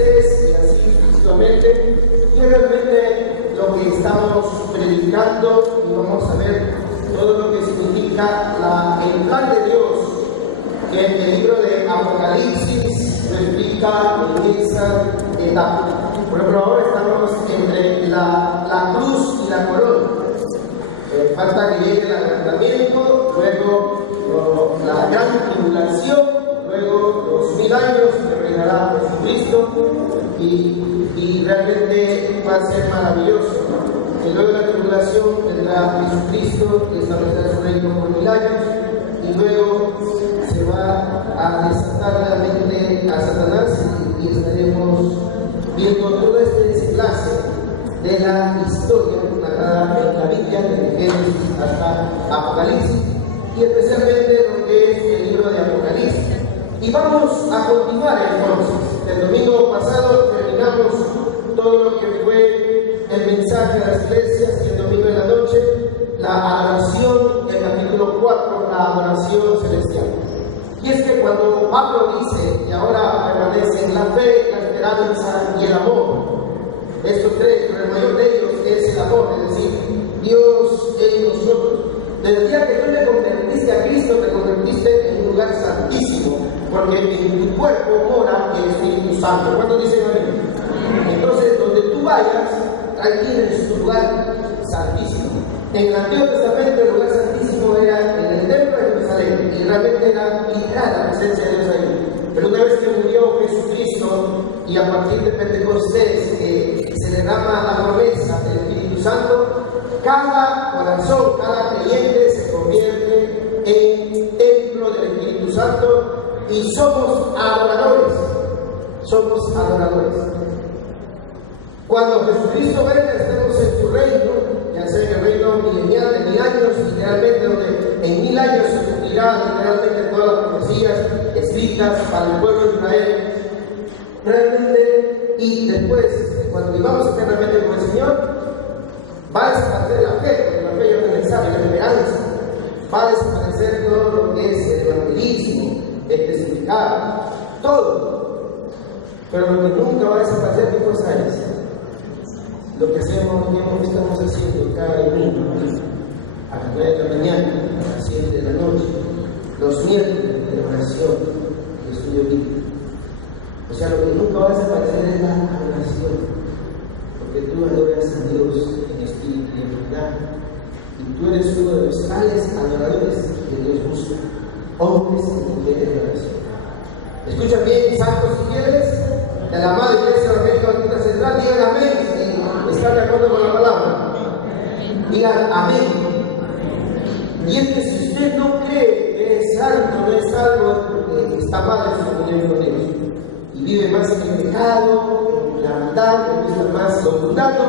Moisés y así sucesivamente. Y realmente lo que estamos predicando, y vamos a ver todo lo que significa el plan de Dios, que en el libro de Apocalipsis lo explica en esa etapa. Por ejemplo, ahora estamos entre la cruz y la corona. Falta que llegue el arrebatamiento, luego la gran tribulación, luego los 1000 años que reinará Jesucristo, y realmente va a ser maravilloso. Y luego de la tribulación vendrá Jesucristo, que establecerá su reino por 1000 años, y luego se va a desatar realmente a Satanás, y estaremos viendo todo este desenlace de la historia narrada en la Biblia, desde Génesis hasta Apocalipsis, y especialmente lo que es el libro de Apocalipsis. Y vamos a continuar entonces. El domingo pasado terminamos todo lo que fue el mensaje de las iglesias, y el domingo en la noche la adoración, el capítulo 4, la adoración celestial. Y es que cuando Pablo dice que ahora permanecen la fe, la esperanza y el amor, estos tres, pero el mayor de ellos es el amor, es decir, Dios en nosotros. Desde el día que tú te convertiste a Cristo, te convertiste en un lugar santísimo, porque en tu cuerpo mora el Espíritu Santo. ¿Cuánto dicen amén? Entonces, donde tú vayas, ahí tienes tu lugar santísimo. En el Antiguo Testamento el lugar santísimo era en el templo de Jerusalén, y realmente era literal la presencia de Dios ahí. Pero una vez que murió Jesucristo, y a partir de Pentecostés se derrama la promesa del Espíritu Santo, cada corazón, cada creyente se convierte en templo del Espíritu Santo, y somos adoradores. Somos adoradores. Cuando Jesucristo venga, estemos en su reino, ya sea en el reino milenial de 1000 años, literalmente, donde en 1000 años se cumplirán literalmente todas las profecías escritas para el pueblo de Israel. Realmente, y después, cuando vivamos eternamente con el Señor, va a desaparecer la fe, porque la fe ya no es necesaria, la esperanza. Va a desaparecer todo lo que es el evangelismo, el testificar, todo. Pero lo que nunca va a desaparecer, ¿qué cosa es? Lo que hacemos, que estamos haciendo cada domingo, a las 9 de la mañana, a las 7 de la noche, los miércoles de oración, de estudio bíblico. O sea, lo que nunca va a desaparecer es la adoración, porque tú adoras a Dios en espíritu y en verdad, y tú eres uno de los tales adoradores que Dios busca, hombres y mujeres de oración. Escucha bien, santos y fieles de la amada Iglesia Evangélica Bautista Central, digan amén. ¿Están de acuerdo con la palabra? Digan amén. Y es que si usted no cree que es santo, no es salvo, está mal en su comunión con Dios. Y vive más en el pecado, en la maldad, le gusta más lo mundano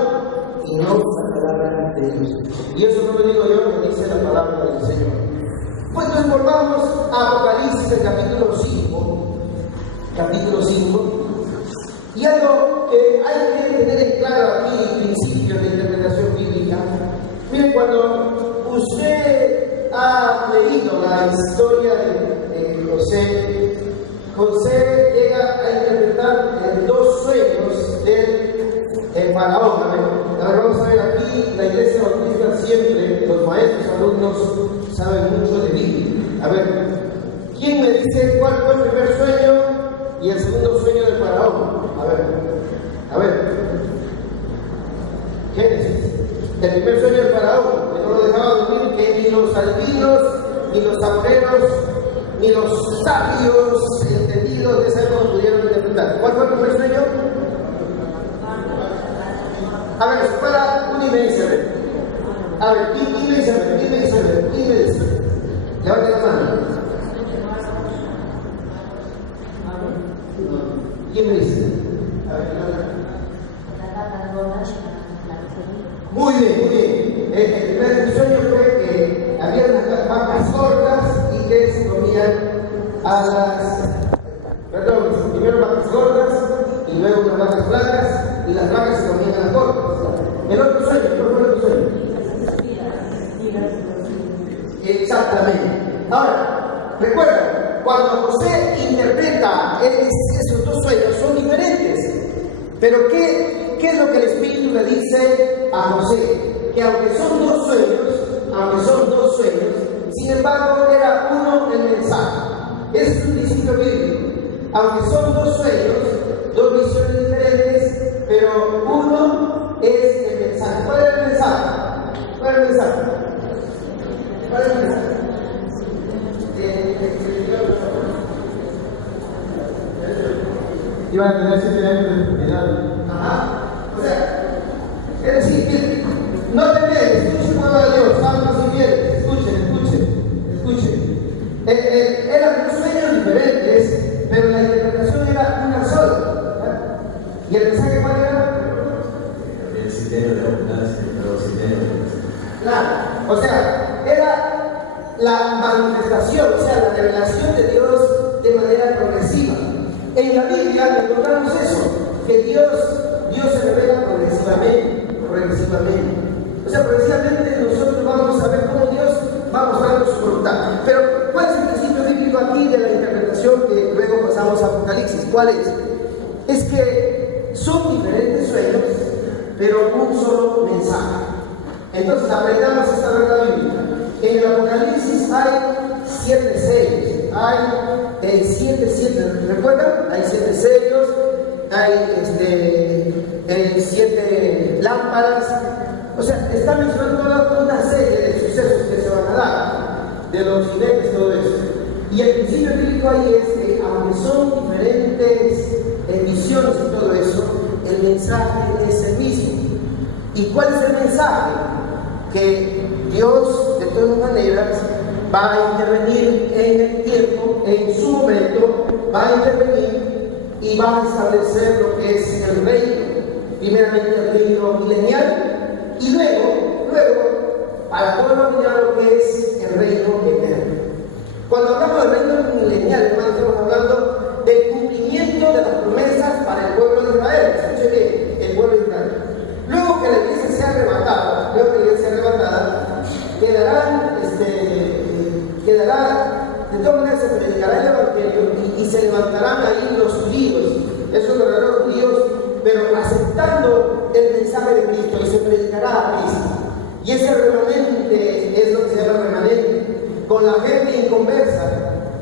y no la palabra de Dios. Y eso no lo digo yo, lo dice la palabra del Señor. Pues nos volvamos a Apocalipsis, el capítulo 5. Capítulo 5. Y algo que hay que tener en claro aquí, principios de interpretación bíblica. Miren, cuando usted ha leído la historia de José, José llega a interpretar dos sueños del faraón. A ver, vamos a ver aquí, la Iglesia Bautista siempre, los maestros, alumnos, saben mucho de Biblia. A ver, ¿quién me dice cuál fue el primer sueño y el segundo sueño del faraón? A ver. Génesis. El primer sueño del faraón, que no lo dejaba dormir, que ni los albinos, ni los amoreros, ni los sabios entendidos de esa época pudieron interpretar. ¿Cuál fue el primer sueño? A ver, para un y me dice, a ver, ¿quién me dice? Levante la mano. ¿Quién me dice? Muy bien. El primer sueño fue que había unas vacas gordas y que se comían a primero vacas gordas y luego unas vacas flacas, y las vacas se comían a las gordas. El otro sueño, ¿cuál fue el otro sueño? Exactamente. Ahora, recuerda, cuando José interpreta esos dos sueños, son diferentes. Pero ¿qué es lo que el Espíritu le dice a José? Que aunque son dos sueños, sin embargo era uno el mensaje. Ese es un principio bíblico. Aunque son dos sueños, dos visiones diferentes, pero uno es el mensaje. ¿Cuál es el mensaje? ¿Cuál es el mensaje? ¿Cuál es el mensaje? Iban a tener 7 años de enfermedad. Ajá. O sea, es decir, no te quedes, escuchen pueblo de Dios, santos y fieles, escuchen. Eran dos sueños diferentes, pero la interpretación era una sola. ¿Verdad? ¿Y el mensaje cuál era? El sendero de abundancia, pero sendero de... Claro, o sea, era la manifestación, o sea, la revelación de Dios de manera progresiva. En la Biblia encontramos eso, que Dios se revela progresivamente. O sea, progresivamente nosotros vamos a ver cómo Dios va mostrando su voluntad. Pero, ¿cuál es el principio bíblico aquí de la interpretación que luego pasamos a Apocalipsis? ¿Cuál es? Es que son diferentes sueños, pero un solo mensaje. Entonces, aprendamos esta verdad bíblica. En el Apocalipsis hay 7 sellos. Hay 7, ¿recuerdan? Hay 7 sellos, hay 7 lámparas. O sea, está mencionando toda una serie de sucesos que se van a dar, de los jinetes, todo eso. Y el principio bíblico ahí es que, aunque son diferentes visiones y todo eso, el mensaje es el mismo. ¿Y cuál es el mensaje? Que Dios, de todas maneras, va a intervenir en el tiempo, en su momento, va a intervenir y va a establecer lo que es el reino. Primeramente el reino milenial y luego, para toda la humanidad, lo que es el reino eterno. Cuando hablamos del reino milenial, hermanos, estamos hablando del cumplimiento de las promesas para el pueblo de Israel. Escuchen bien, el pueblo de Israel. Luego que la iglesia sea arrebatada, quedará, de todas maneras se predicará el evangelio y se levantarán ahí los judíos, esos verdaderos judíos, pero aceptando el mensaje de Cristo, y se predicará a Cristo. Y ese remanente es lo que se llama remanente, con la gente inconversa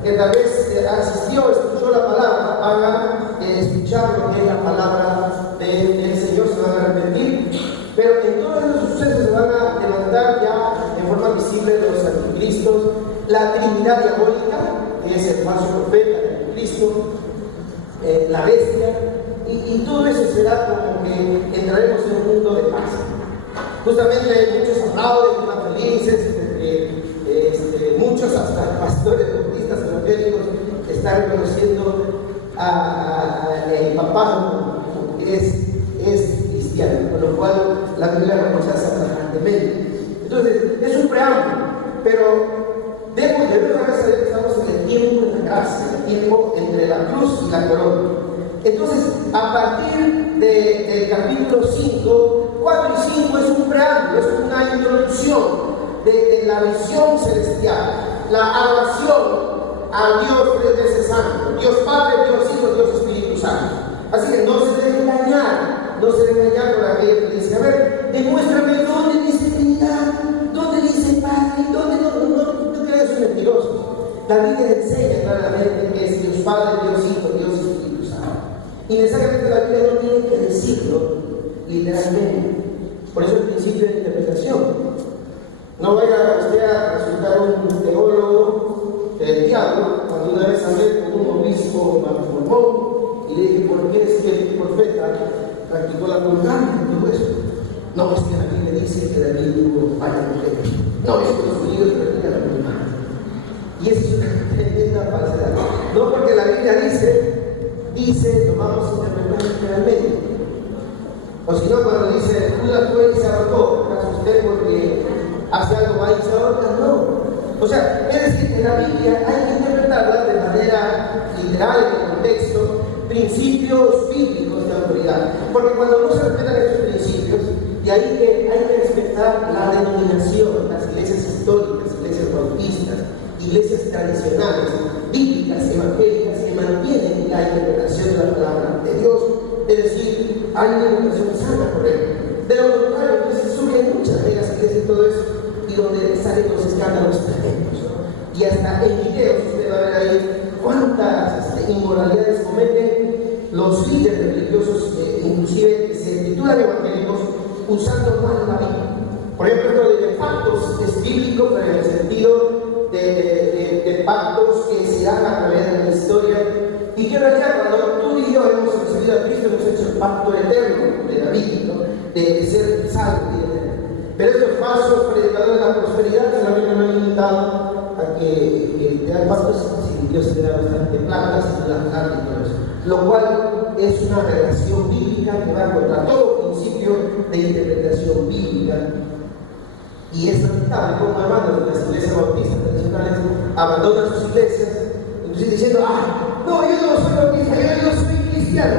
que tal vez asistió, escuchó la palabra, haga escuchar lo que es la palabra del Señor, se van a arrepentir. Pero en todos esos sucesos se van a levantar ya en forma visible los anticristos, la Trinidad diabólica, que es el falso profeta, el Cristo, la bestia, y todo eso será como que entraremos en un mundo de paz. Justamente muchos aplauden, están felices, muchos hasta pastores bautistas evangélicos están reconociendo al papado que es cristiano, con lo cual la Biblia lo rechaza tajantemente. Entonces, es un preámbulo, pero debemos saber que estamos en el tiempo de la gracia, en el tiempo entre la cruz y la corona. Entonces, a partir del capítulo 5, 4 y 5 es un preámbulo, es una introducción de la visión celestial, la adoración a Dios 3 veces santo, Dios Padre, Dios Hijo, Dios Espíritu Santo. Así que no se debe engañar por aquello que dice, a ver, demuéstrame dónde dice Trinidad, dónde dice Padre, dónde no creas un mentiroso. La Biblia enseña claramente que es Dios Padre, Dios Hijo, Dios Espíritu Santo. Y necesariamente la Biblia no tiene que decirlo literalmente. Por eso el principio de interpretación. No vaya usted a resultar un teólogo del diablo. Cuando una vez hablé con un obispo mormón y le dije, ¿por qué es que el profeta practicó la poligamia y todo eso? No, es que la Biblia dice que David tuvo varias mujeres. No, es que los judíos practican la poligamia. Y eso es una tremenda falsedad. No porque la Biblia dice, lo vamos a interpretar literalmente. O si no, cuando dice, Judas fue y se ahorcó, ¿acaso usted porque hace algo más y se ahorca? No. O sea, es decir, en la Biblia hay que interpretarla de manera literal, en el contexto, principios bíblicos de autoridad. Porque cuando no se respetan esos principios, de ahí que hay que respetar la denominación, las iglesias históricas, iglesias bautistas, iglesias tradicionales, bíblicas, evangélicas, que mantienen la interpretación de la palabra de Dios. Es decir, hay una educación sana por él. De lo contrario, entonces surgen muchas reglas iglesias y todo eso, y donde salen los escándalos tremendos, ¿no? Y hasta en videos usted va a ver ahí cuántas inmoralidades cometen los líderes religiosos, inclusive que se titulan evangélicos, usando mal la Biblia. Por ejemplo, esto de pactos es bíblico, pero en el sentido de pactos que se dan a través de la historia, y que en realidad cuando tú y yo hemos recibido a Cristo, hemos hecho el pacto eterno de la Biblia, ¿no? de ser salvos. Pero estos falsos predicadores de la prosperidad solamente no han limitado a que te dan pactos si Dios te da bastante plantas y plantar y todo eso, lo cual es una relación bíblica que va contra todo principio de interpretación bíblica. Y es lamentable como hermanos de las iglesias bautistas tradicionales abandonan sus iglesias, inclusive diciendo, no, yo no soy bautista, yo no soy cristiano,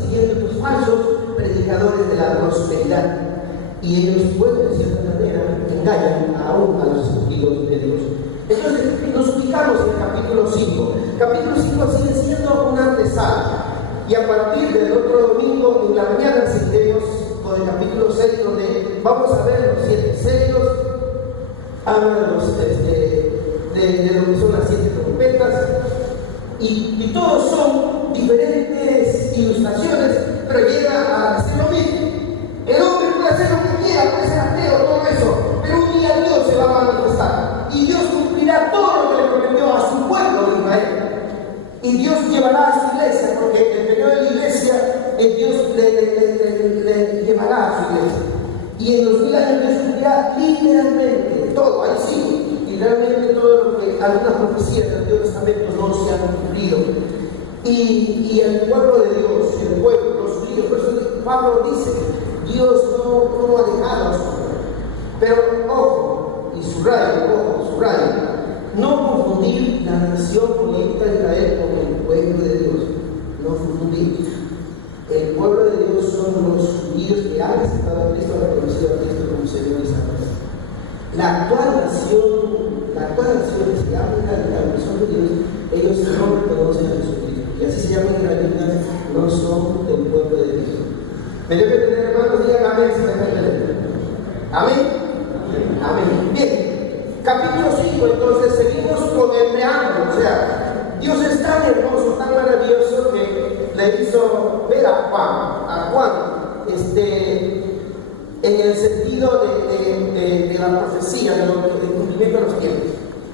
siguiendo estos falsos predicadores de la prosperidad. Y ellos, bueno, de cierta manera, engañan aún a los escogidos de Dios. Entonces, nos ubicamos en el capítulo 5. Capítulo 5 sigue siendo una antesala. Y a partir del otro domingo, en la mañana, seguiremos con el capítulo 6, donde vamos a ver los 7 sellos, habla de lo que son las 7 trompetas, y todos son diferentes ilustraciones, pero llega a ser lo mismo. El hombre puede hacer lo que quiera, puede ser ateo, todo eso, pero un día Dios se va a manifestar, y Dios cumplirá todo lo que le prometió a su pueblo de Israel. Y Dios llevará a su iglesia, porque el periodo de la iglesia, Dios le llevará a su iglesia. Y en los 1000 años Dios cumplirá literalmente todo, ahí sí, literalmente todo lo que algunas profecías del Antiguo Testamento no se han cumplido. Y el pueblo de Dios, el pueblo, los judíos, por eso Pablo dice, Dios no ha dejado a su pueblo. Pero ojo, y subrayo, no confundir la nación política de Israel con el pueblo de Dios. No confundir. El pueblo de Dios son los judíos que han aceptado a Cristo, han reconocido a Cristo como Señor y Salvador. La actual nación que se llama Israel, que son judíos, ellos no reconocen a Jesucristo. Y así se llaman israelitas, no son del pueblo de Dios. Me debe tener hermanos, digan amén si me entienden. Amén. Amén. Bien. Capítulo 5, entonces seguimos con el preámbulo, o sea, Dios es tan hermoso, tan maravilloso que le hizo ver a Juan, en el sentido de la profecía, del cumplimiento de los tiempos.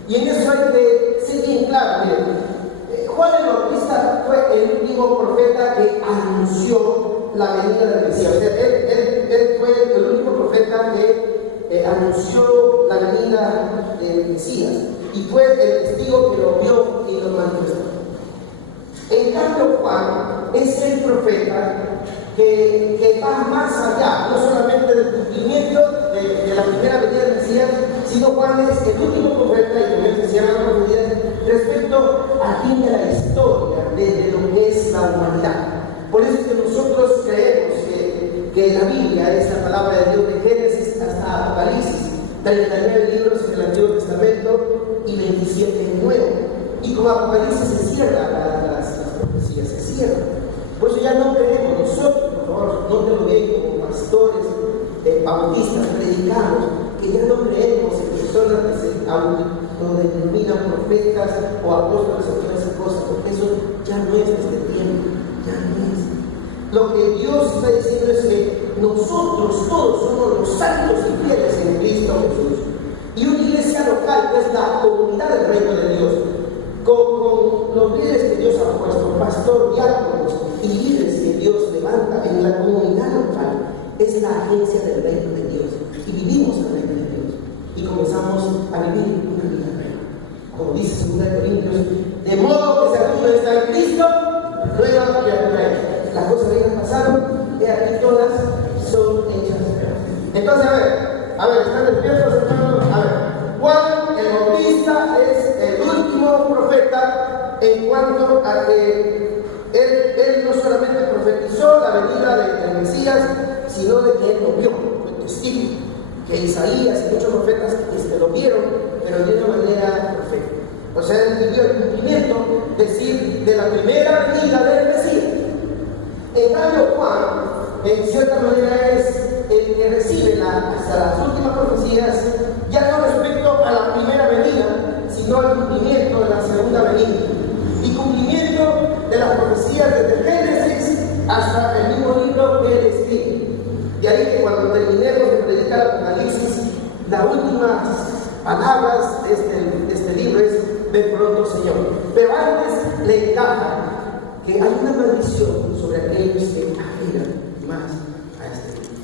Y en eso hay que ser bien claro, miren, Juan el Bautista fue el último profeta que anunció la venida del Mesías, o sea, él fue el último profeta que anunció la venida del Mesías y fue el testigo que lo vio y lo manifestó. En cambio, Juan es el profeta que va más allá, no solamente del cumplimiento de la primera venida del Mesías, sino Juan es el último profeta, y como él decía la profundidad, respecto al fin de la historia de lo que es la humanidad. Por eso es que nosotros creemos que la Biblia es la palabra de Dios de Génesis hasta Apocalipsis, 39 libros en el Antiguo Testamento y 27 en el Nuevo. Y como Apocalipsis se cierra las profecías, se cierran. Por eso ya no creemos nosotros, por favor, no te lo vean como pastores, bautistas, predicados, que ya no creemos en personas que se autodenominan profetas o apóstoles o todas esas cosas, porque eso ya no es de este tiempo, ya no es. Lo que Dios está diciendo es que nosotros todos somos los santos y fieles en Cristo Jesús. Y una iglesia local es la comunidad del reino de Dios, con los líderes que Dios ha puesto, pastor, diáconos y líderes que Dios levanta en la comunidad local, es la agencia del reino de Dios. Y vivimos el reino de Dios. Y comenzamos a vivir una vida real. Como dice 2 Corintios, de modo que si alguno está en Cristo, nueva criatura es. Las cosas viejas pasaron, y aquí todas son hechas nuevas. Entonces, a ver, ¿están despiertos, hermanos? A ver, Juan el Bautista es el último profeta en cuanto a que él no solamente profetizó la venida del Mesías, sino de que él lo vio, fue testigo, que Isaías y muchos profetas lo vieron, pero de una manera profética. O sea, él vivió el cumplimiento, decir, de la primera venida del Mesías. En cambio, Juan en cierta manera es el que recibe hasta las últimas profecías, ya no respecto a la primera venida, sino al cumplimiento de la segunda venida. Y cumplimiento de las profecías desde Génesis hasta el mismo libro que él escribe. De ahí que cuando terminemos de predicar Apocalipsis, las últimas palabras de este libro es: ven pronto, Señor. Pero antes le encaja que hay una maldición sobre aquellos que agregan más a este libro.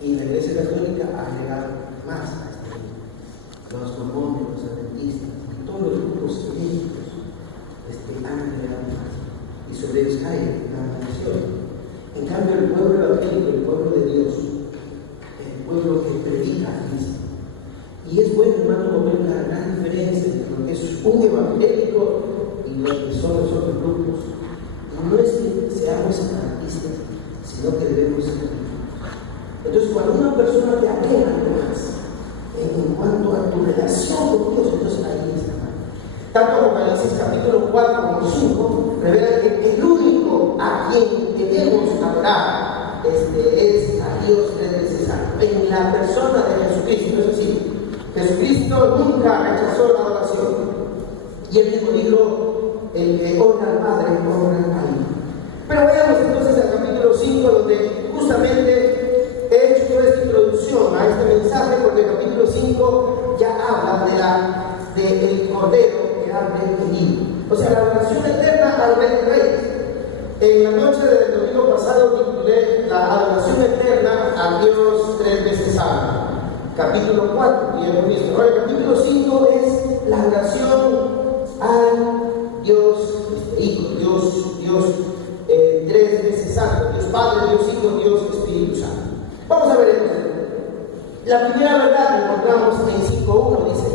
Y la Iglesia Católica ha agregado más a este libro. Los mormones, los adventistas y todos los grupos políticos han agregado más. Y sobre ellos cae la maldición. En cambio, el pueblo evangélico, el pueblo de Dios, el pueblo que predica a Cristo. Y es bueno, hermano, ver la gran diferencia entre lo que es un evangélico y lo que son los otros grupos. Y no es que seamos separatistas, sino que debemos ser amigos. Entonces, cuando una persona te agrega algo más en cuanto a tu relación con Dios, entonces ahí está. Tanto Apocalipsis capítulo 4 como 5 revelan que el único a quien debemos adorar es a Dios tres veces santo, en la persona de Jesucristo. Es decir, Jesucristo nunca rechazó la adoración. Y el mismo libro, el que honra al Padre, honra al Hijo. Pero vayamos entonces al capítulo 5, donde justamente he hecho toda esta introducción a este mensaje, porque el capítulo 5 ya habla del Cordero que abre el libro. O sea, la adoración eterna al Rey de Reyes. En la noche del domingo pasado titulé la adoración eterna a Dios tres veces santo. Capítulo 4, y hemos visto. Ahora, el capítulo 5 es la adoración al Dios Hijo, Dios tres veces santo, Dios Padre, Dios Hijo, Dios Espíritu Santo. Vamos a ver entonces. La primera verdad que encontramos en 5.1 dice: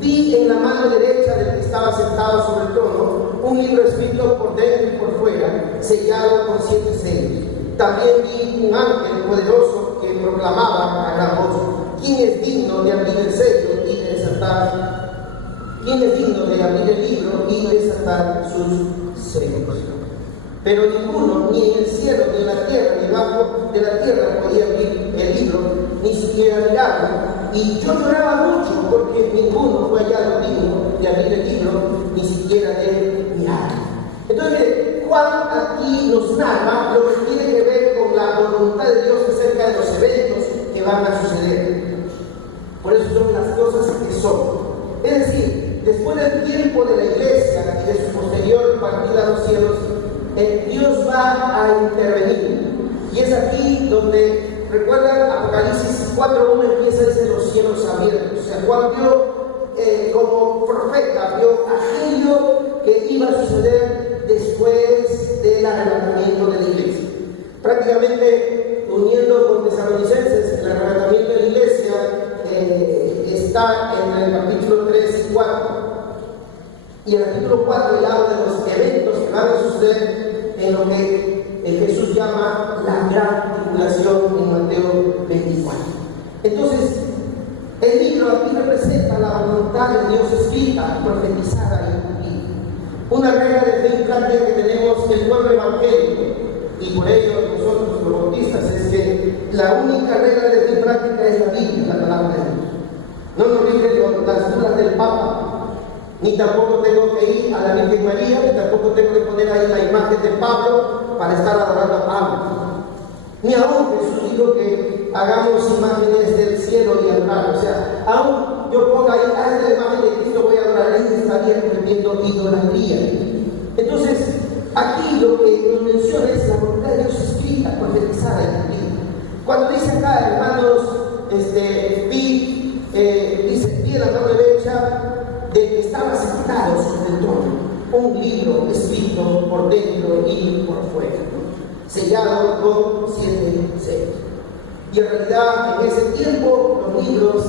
vi en la mano derecha del que estaba sentado sobre el trono un libro escrito por dentro y por fuera, sellado con 7 sellos. También vi un ángel poderoso que proclamaba a gran voz: ¿quién es digno de abrir el sello y de desatar? ¿Quién es digno de abrir el libro y desatar sus sellos? Pero ninguno, ni en el cielo, ni en la tierra, ni debajo de la tierra, podía abrir el libro, ni siquiera mirarlo. Y yo lloraba mucho porque ninguno fue hallado digno de abrir el libro, ni siquiera de mirarlo. Entonces, Juan aquí nos narra lo que tiene que ver con la voluntad de Dios acerca de los eventos que van a suceder. Por eso son las cosas que son. Es decir, después del tiempo de la iglesia y de su posterior partida a los cielos, Dios va a intervenir. Y es aquí donde, recuerdan, Apocalipsis 4.1 empieza a decir los cielos abiertos. O sea, Juan vio como profeta, vio aquello que iba a suceder después del arrebatamiento de la iglesia. Prácticamente, uniendo con Tesalonicenses, el arrebatamiento de la iglesia está en el capítulo 3 y 4. Y el capítulo 4 ya habla de los eventos que van a suceder en lo que Jesús llama la gran tribulación en Mateo 24. Entonces, el libro aquí representa la voluntad de Dios escrita, profetizada y cumplida. Una regla de fe y práctica que tenemos el pueblo evangélico, y por ello nosotros los bautistas, es que la única regla de fe y práctica es la Biblia, la palabra de Dios. No nos rigen las dudas del Papa, ni tampoco tengo que ir a la Virgen María, ni tampoco tengo que poner ahí la imagen de Pablo para estar adorando a Pablo. Ni aún Jesús dijo que hagamos imágenes del cielo y adorar. O sea, aún yo ponga ahí, haz la imagen de Cristo, voy a adorar, él estaría cometiendo idolatría. Entonces, aquí lo que nos menciona es la voluntad de Dios escrita, profetizada y cumplida. Cuando dice acá, hermanos, vi en la mano derecha del que estaba sentado sobre el trono un libro escrito por dentro y por fuera, sellado con 7 sellos. Y en realidad, en ese tiempo, los libros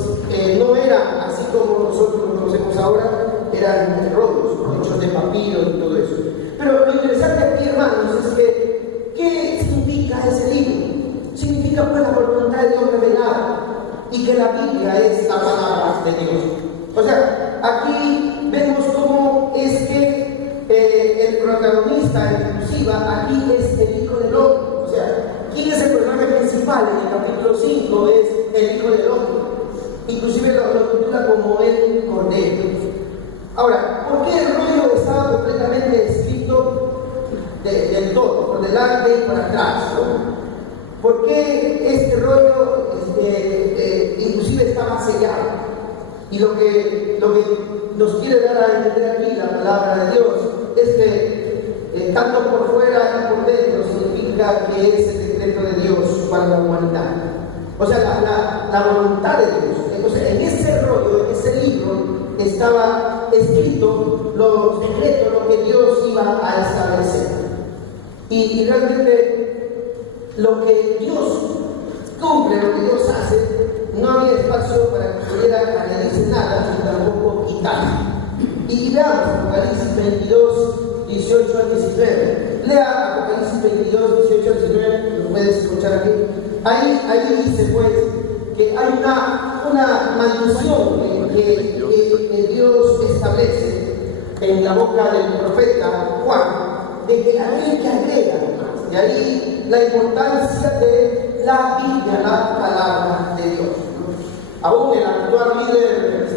no eran así como nosotros los conocemos ahora, eran rollos hechos de papiro y todo eso. Pero lo interesante aquí, hermanos, es que ¿qué significa ese libro? Significa pues la voluntad de Dios revelada, y que la Biblia es la palabra de Dios. O sea, aquí vemos cómo es que el protagonista, en exclusiva, aquí es el Hijo del Hombre. O sea, ¿quién Hijo es el Hijo del Hombre. Inclusive lo titula como el Cordero. Ahora, ¿por qué el rollo estaba completamente escrito del todo, por delante y por atrás, ¿no? ¿Por qué este rollo inclusive estaba sellado? Y lo que nos quiere dar a entender aquí la palabra de Dios es que tanto por fuera y por dentro significa que es el decreto de Dios para la humanidad. O sea, la voluntad de Dios. Entonces, en ese rollo, en ese libro, estaba escrito los decretos, lo que Dios iba a establecer. Y realmente lo que Dios cumple, lo que Dios hace, no había espacio para que pudiera añadirse nada ni tampoco quitar. Y veamos Apocalipsis 22, 18 al 19. Lea Apocalipsis 22, 18 al 19, lo puedes escuchar aquí. Ahí dice pues que hay una maldición que Dios establece en la boca del profeta Juan, de que aquel que agrega, de ahí la importancia de la Biblia, la palabra de Dios. Aún el actual líder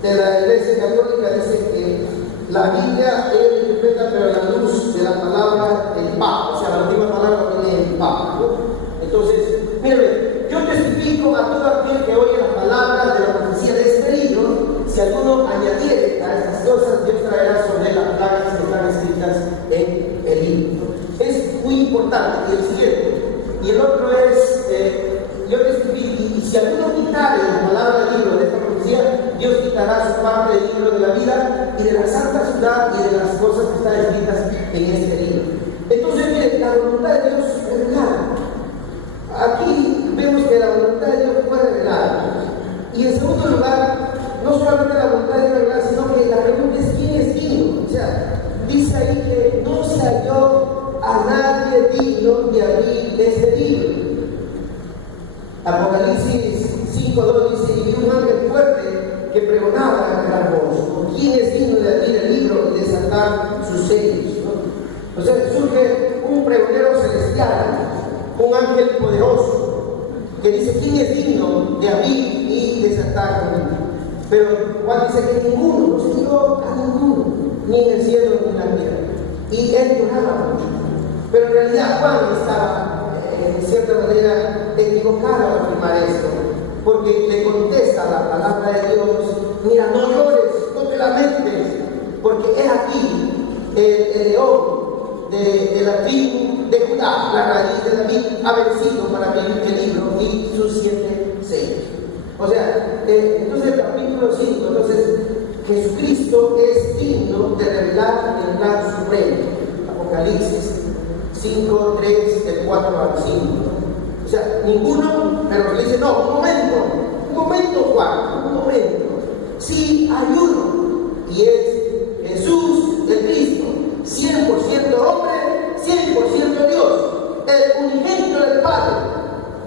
de la Iglesia Católica dice que la Biblia él interpreta pero a la luz de la palabra del Papa, o sea, la última palabra viene del Papa, ¿no? Entonces, miren, yo testifico a todo aquel que oye las palabras de la profecía de este libro, si alguno añadiere a estas cosas, Dios traerá sobre él las plagas que están escritas en el libro. Es muy importante. Y el siguiente, y el otro es, yo testifico, y si alguno quitare la palabra del libro de esta profecía, Dios quitará su parte del libro de la vida y de la santa ciudad y de las cosas que están escritas en este libro. Entonces, miren, la voluntad de Dios es revelada. Aquí vemos que la voluntad de Dios fue revelada. Y en segundo lugar, no solamente la voluntad de Dios revelada, sino que la pregunta es ¿quién es digno? O sea, dice ahí que no se halló a nadie digno de abrir este libro. Apocalipsis 5:2 dice, y vi un ángel fuerte que pregonaba en gran voz, ¿quién es digno de abrir el libro y desatar sus sellos? ¿No? O sea, surge un pregonero celestial, un ángel poderoso, que dice, ¿quién es digno de abrir y desatar el libro? Pero Juan dice que ninguno, no se dio a ninguno, ni en el cielo ni en la tierra. Y él lloraba mucho. Pero en realidad Juan estaba en cierta manera equivocado al afirmar esto, porque le contesta la palabra de Dios, mira, no llores, no te lamentes, porque es aquí el león de la tribu de Judá, la raíz de David, ha vencido para abrir el libro y sus 7 sellos. O sea, entonces el capítulo 5, entonces Jesucristo es digno de revelar el plan supremo. Apocalipsis 5, 3, del 4 al 5. O sea, ninguno, pero le dice, no, un momento, Juan, un momento. Sí hay uno, y es Jesús el Cristo, 100% hombre, 100% Dios, el unigénito del Padre.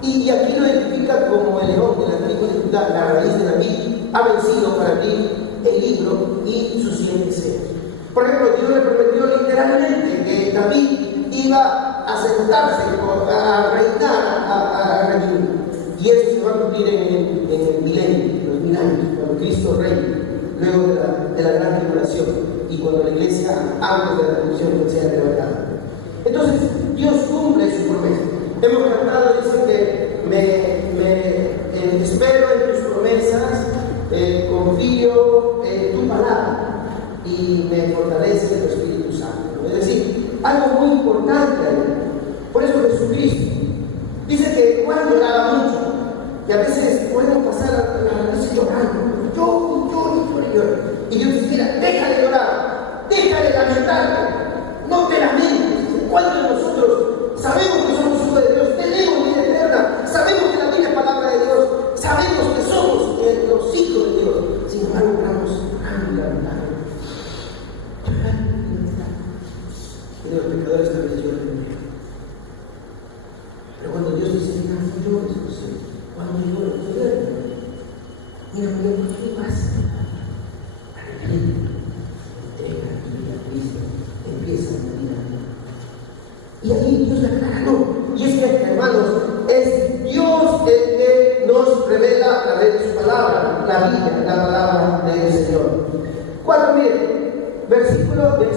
Y aquí lo identifica como el león de la tribu de Judá, la raíz de David, ha vencido para abrir el libro y sus 7 sellos. Por ejemplo, Dios le prometió literalmente que David iba a sentarse, a reinar, a reinar. Y eso se va a cumplir en el milenio, los 1000 años, cuando Cristo reine, luego de la gran tribulación, y cuando la iglesia, antes de la tribulación, sea levantada. Entonces, Dios cumple su promesa. Hemos cantado, dice que me espero en tus promesas, confío en tu palabra y me fortalece tu Espíritu Santo. Es decir, algo muy importante. Por eso Jesucristo dice que Juan lloraba mucho y a veces podemos pasar la noche llorando, lloro. Y Dios dice, mira, deja de llorar, deja de lamentarte, no te lamentes. ¿Cuántos de nosotros sabemos que somos hijos de Dios, tenemos vida eterna, sabemos que la Biblia es palabra de Dios, sabemos que somos los hijos de Dios? Sin embargo, estamos lamentando. Y los pecadores también lloran. Pero cuando Dios dice, no llores, José, cuando llores,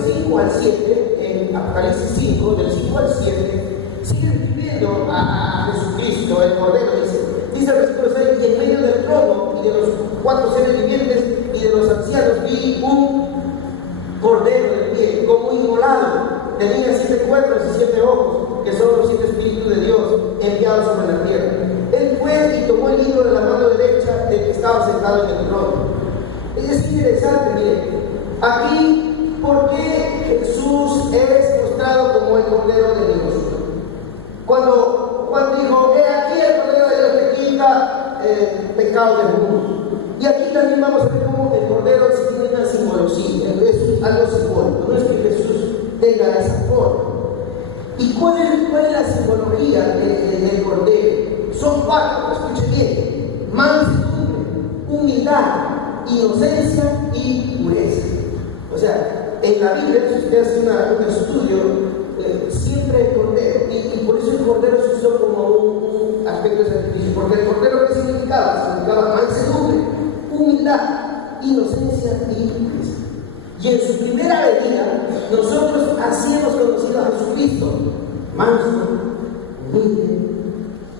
5 al 7, en Apocalipsis 5, del 5 al 7, sigue describiendo a Jesucristo, el Cordero, dice el versículo 6, y en medio del trono y de los 4 seres vivientes y de los ancianos vi un Cordero de pie, como inmolado, tenía 7 cuernos y 7 ojos, que son los 7 espíritus de Dios enviados sobre la tierra. Él fue y tomó el libro de la mano derecha del que estaba sentado en el trono. Es interesante, miren, aquí, ¿por qué Jesús es mostrado como el Cordero de Dios? Cuando dijo, he aquí el Cordero de Dios que quita el pecado del mundo. Y aquí también vamos a ver cómo el Cordero tiene una simbología, es algo simbólico, no es que Jesús tenga esa forma. ¿Y cuál es la simbología del Cordero? Son 4, escuche bien: mansedumbre, humildad, inocencia y pureza. O sea, en la Biblia, si usted hace un estudio, siempre el Cordero, y por eso el Cordero se usó como un aspecto de sacrificio, porque el Cordero, ¿qué significaba? Significaba mansedumbre, humildad, inocencia y pureza. Y en su primera venida, nosotros así hemos conocido a Jesucristo: manso, humilde,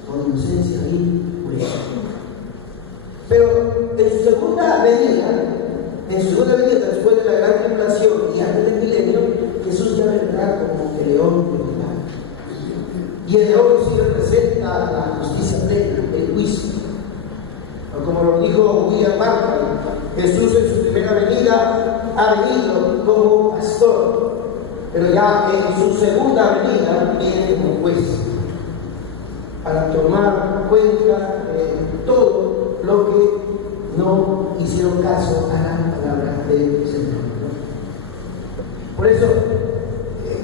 con inocencia y pureza. Pero en su segunda venida, después de la gran tribulación y antes del milenio, Jesús ya vendrá como el león de Judá. Y el león sí representa la justicia plena, el juicio. O como lo dijo William Barclay, Jesús en su primera venida ha venido como pastor, pero ya en su segunda venida viene como juez, para tomar cuenta de todo lo que no hicieron caso a la palabra del Señor. Por eso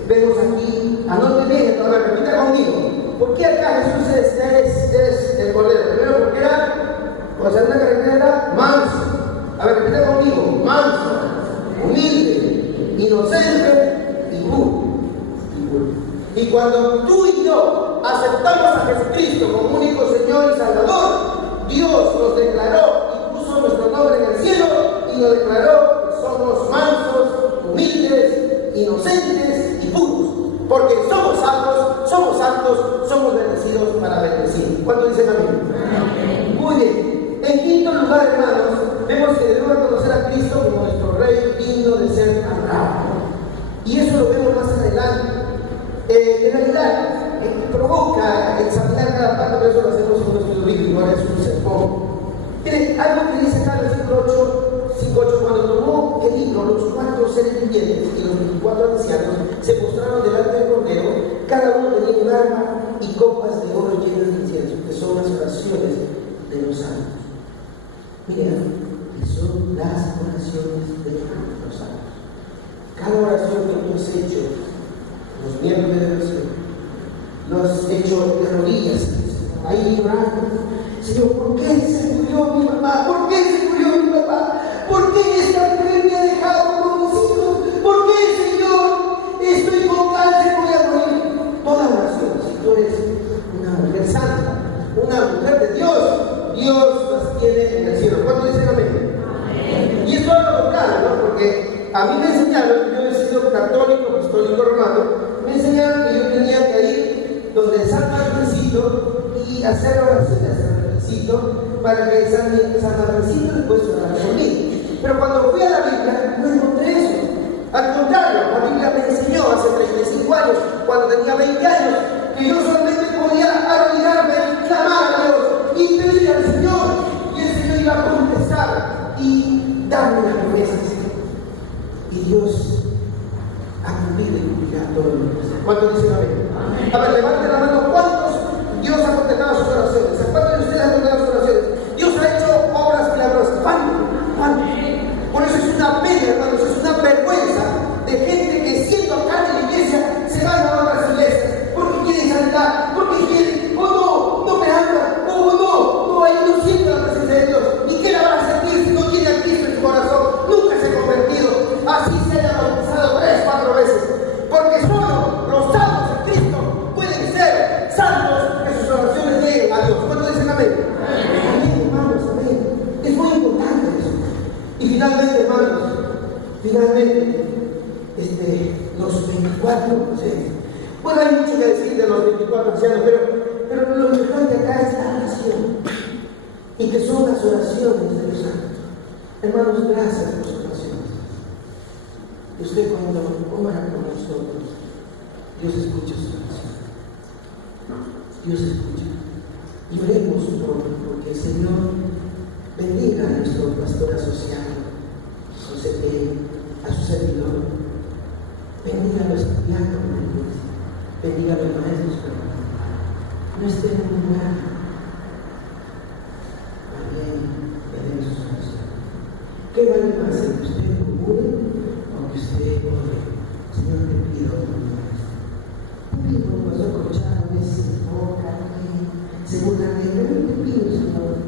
vemos aquí, anote bien, ahora repita conmigo, ¿por qué acá Jesús es el Cordero? Primero porque la segunda característica era manso. A ver, repita conmigo: manso, humilde, inocente y puro. Y cuando tú y yo aceptamos a Jesucristo como único Señor y Salvador, Dios nos declaró y puso nuestro nombre en el cielo y nos declaró que somos mansos, humildes, inocentes y puros, porque somos santos, somos bendecidos para bendecir. ¿Cuánto dicen amén? Muy bien. En quinto lugar, hermanos, vemos que debemos reconocer a Cristo como nuestro Rey digno de ser adorado. Y eso lo vemos más adelante. En realidad, provoca examinar cada parte, pero eso lo hacemos en un estudio bíblico, ahora es un sermón. Miren, algo que dice acá en el versículo 5:8, cuando tomó el libro, los 4 seres vivientes y los 24 ancianos se postraron delante del Cordero, cada uno tenía un arma y copas de oro llenas de incienso, que son las oraciones de los santos. Miren, que son las oraciones de los santos. Cada oración que tú has hecho, los miembros de la oración, lo has hecho de rodillas, ahí llorando: Señor, ¿por qué se murió mi mamá? ¿Por qué se murió mi papá? ¿Por qué esta mujer me ha dejado con mis hijos? ¿Por qué, Señor? Estoy con cáncer, voy a morir. Toda oración, si tú eres una mujer santa, una mujer de Dios, Dios las tiene en el cielo. ¿Cuánto dicen amén? Y es todo lo contrario, ¿no? Porque a mí me enseñaron, yo he sido católico, apostólico romano, me enseñaron que yo tenía que ir donde San Martincito y hacer oraciones a San Martincito para que San Martincito después orara por mí. Pero cuando fui a la Biblia no encontré eso. Al contrario, la Biblia me enseñó hace 35 años, cuando tenía 20 años, que yo solamente podía arrodillarme y clamar a Dios y pedir al Señor, y el Señor iba a contestar y darme las promesas. Y Dios ha cumplido y cumplirá todo lo que hace. ¿Cuántos dicen amén? A ver, levanten la mano. ¿Cuántos Dios ha contestado sus oraciones? ¿A cuántos de ustedes han contestado sus oraciones? Dios ha hecho obras milagrosas. ¿Cuántos? Por eso es una pena, hermanos, es una vergüenza de gente que siendo acá en la iglesia se van a otras iglesias porque quieren saltar, porque quieren, no me hablan, no, ahí no siento la presencia de Dios. ¿Y qué la van a sentir si no tiene a Cristo en su corazón? Nunca se ha convertido, así se haya bautizado 3, 4 veces, porque solo los santos en Cristo pueden ser santos, que sus oraciones lleguen a Dios. ¿Cuántos dicen amén? Amén, hermanos, amén. Es muy importante eso. Y finalmente, hermanos, 24, no sé. Bueno, hay mucho que decir de los 24 ancianos, pero lo importante acá es la oración. Y que son las oraciones de los santos. Hermanos, gracias por sus oraciones. Y usted cuando ora con nosotros, Dios escucha su oración. Dios escucha. Y oremos porque el Señor bendiga a nuestro pastor asociado, a su servidor. Bendiga a los diáconos, bendiga a los maestros, no estén en un lugar. También bendiga sus oraciones. ¿Qué vale más si usted murmure o que usted ore? Señor, te pido por mi maestro. Te pido por pastor Corchado, a veces se enfoca, se burla de él, te pido, Señor.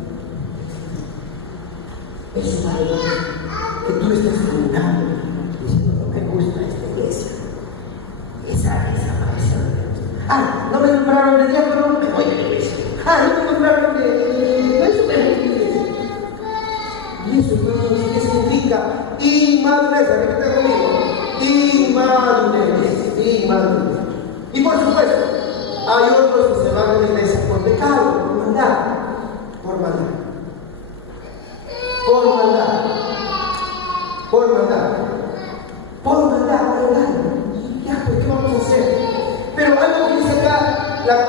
Es un valor que tú estás contando, diciendo, no me gusta esta iglesia. Esa pareció de Dios. No me nombraron de diácono, me voy a la iglesia. No me nombraron de eso, me voy a la iglesia. Y eso, hermanos, ¿qué significa? Inmadurez, repite conmigo. Inmadurez. Y por supuesto, hay otros que se van a la iglesia por pecado, por maldad. Por maldad.